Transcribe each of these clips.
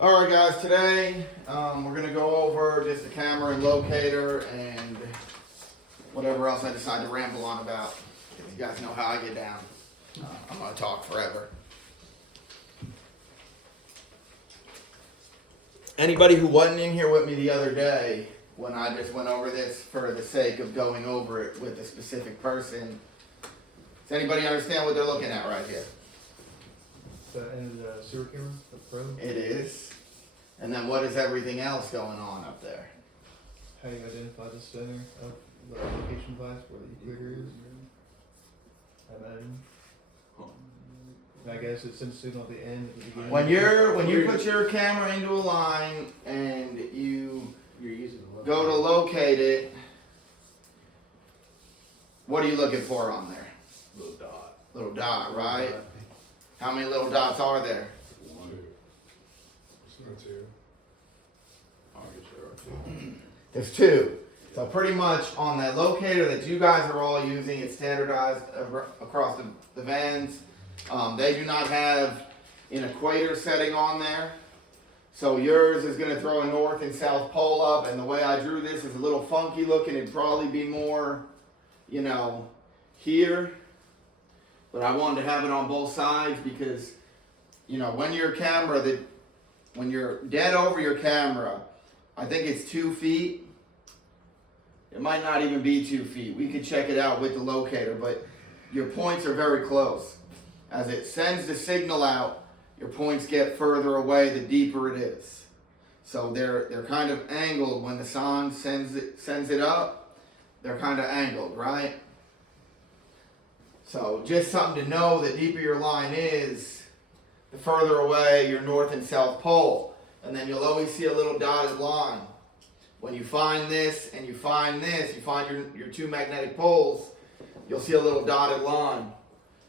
Alright guys, today we're going to go over just the camera and locator and whatever else I decide to ramble on about. You guys know how I get down. I'm going to talk forever. Anybody who wasn't in here with me the other day when I just went over this for the sake of going over it with a specific person, does anybody understand what they're looking at right here? The end of the sewer camera, the pro. It is. And then what is everything else going on up there? How you identify the center of the location device where the equator is. I imagine. I guess it sends signal at the end, at the beginning. When you put your camera into a line and you're using go to locate it, what are you looking for on there? Little dot. Little dot, right? How many little dots are there? One. It's not two. I guess there are two. There's two. So pretty much on that locator that you guys are all using, it's standardized across the vans. They do not have an equator setting on there. So yours is going to throw a north and south pole up, and the way I drew this is a little funky looking. It'd probably be more, here. But I wanted to have it on both sides because, when you're dead over your camera, I think it's 2 feet. It might not even be 2 feet. We could check it out with the locator, but your points are very close. As it sends the signal out, your points get further away the deeper it is. So they're kind of angled when the sound sends it up. They're kind of angled, right? So just something to know, the deeper your line is, the further away your north and south pole. And then you'll always see a little dotted line. When you find this and you find this, you find your two magnetic poles, you'll see a little dotted line.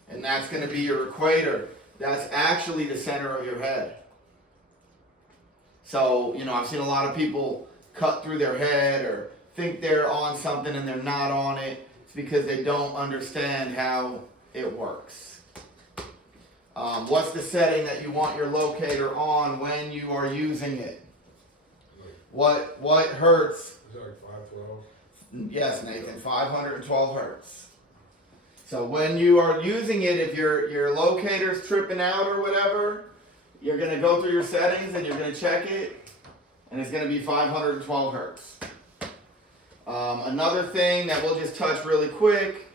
And that's going to be your equator. That's actually the center of your head. So, I've seen a lot of people cut through their head or think they're on something and they're not on it. It's because they don't understand how it works. What's the setting that you want your locator on when you are using it? What hertz? Is that like 512? Yes, Nathan, 512 hertz. So when you are using it, if your locator's tripping out or whatever, you're going to go through your settings and you're going to check it, and it's going to be 512 hertz. Another thing that we'll just touch really quick,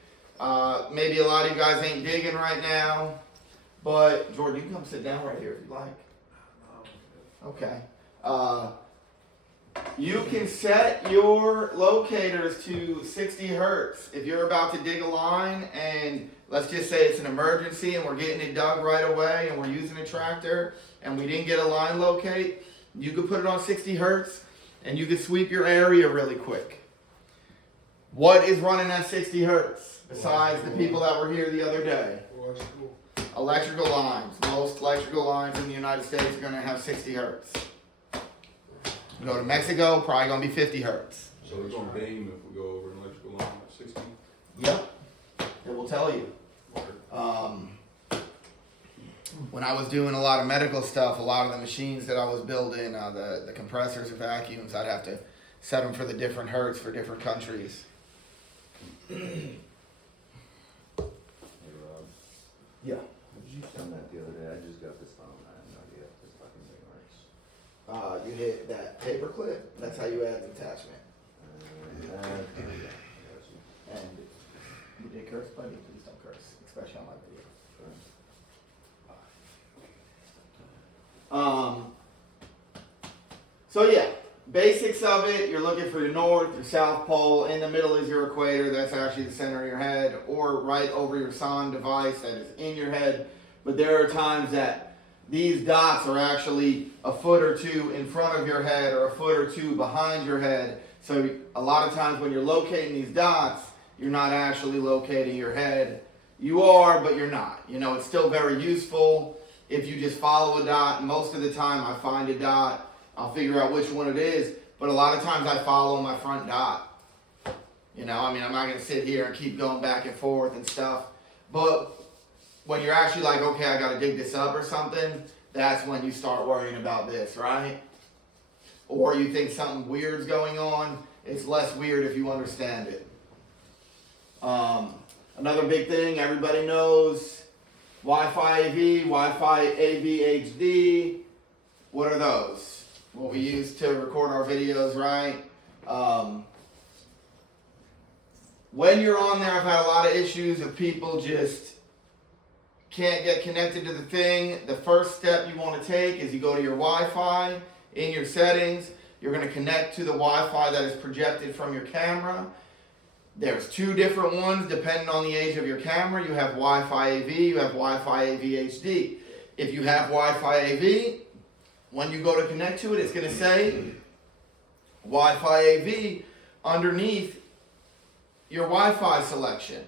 maybe a lot of you guys ain't digging right now, but Jordan, you can come sit down right here if you like. Okay. You can set your locators to 60 hertz. If you're about to dig a line and let's just say it's an emergency and we're getting it dug right away and we're using a tractor and we didn't get a line locate, you could put it on 60 hertz and you could sweep your area really quick. What is running at 60 hertz besides the people that were here the other day? Electrical. Electrical lines. Most electrical lines in the United States are going to have 60 hertz. You go to Mexico, probably going to be 50 hertz. So it's on beam if we go over an electrical line at 60? Yep. It will tell you. When I was doing a lot of medical stuff, a lot of the machines that I was building, the compressors or vacuums, I'd have to set them for the different hertz for different countries. Hey Rob, Yeah. did you send that the other day? I just got this phone. I have no idea if this fucking thing works. You hit that paper clip. That's how you add the attachment. Okay, yeah, I got you. And you did curse, buddy? Please don't curse, especially on my video. So yeah, basics of it, you're looking for your north, your south pole, in the middle is your equator, that's actually the center of your head, or right over your SON device that is in your head. But there are times that these dots are actually a foot or two in front of your head or a foot or two behind your head. So a lot of times when you're locating these dots, you're not actually locating your head. You are, but you're not. It's still very useful if you just follow a dot. Most of the time I find a dot, I'll figure out which one it is, but a lot of times I follow my front dot. I'm not going to sit here and keep going back and forth and stuff. But when you're actually like, okay, I got to dig this up or something, that's when you start worrying about this, right? Or you think something weird's going on, it's less weird if you understand it. Another big thing everybody knows, Wi-Fi AV, Wi-Fi AV HD. What are those? What we use to record our videos, right? When you're on there, I've had a lot of issues of people just can't get connected to the thing. The first step you want to take is you go to your Wi-Fi, in your settings, you're going to connect to the Wi-Fi that is projected from your camera. There's two different ones depending on the age of your camera. You have Wi-Fi AV, you have Wi-Fi AV HD. If you have Wi-Fi AV, when you go to connect to it, it's going to say Wi-Fi AV underneath your Wi-Fi selection.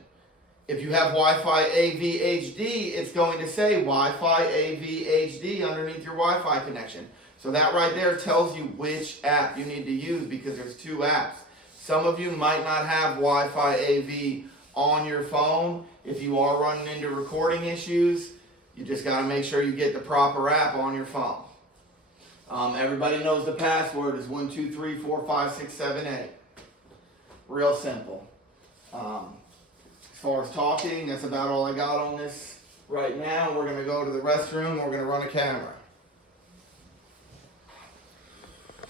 If you have Wi-Fi AV HD, it's going to say Wi-Fi AV HD underneath your Wi-Fi connection. So that right there tells you which app you need to use because there's two apps. Some of you might not have Wi-Fi AV on your phone. If you are running into recording issues, you just got to make sure you get the proper app on your phone. Everybody knows the password is 1234567 Real simple. As far as talking, that's about all I got on this right now. We're going to go to the restroom. We're going to run a camera.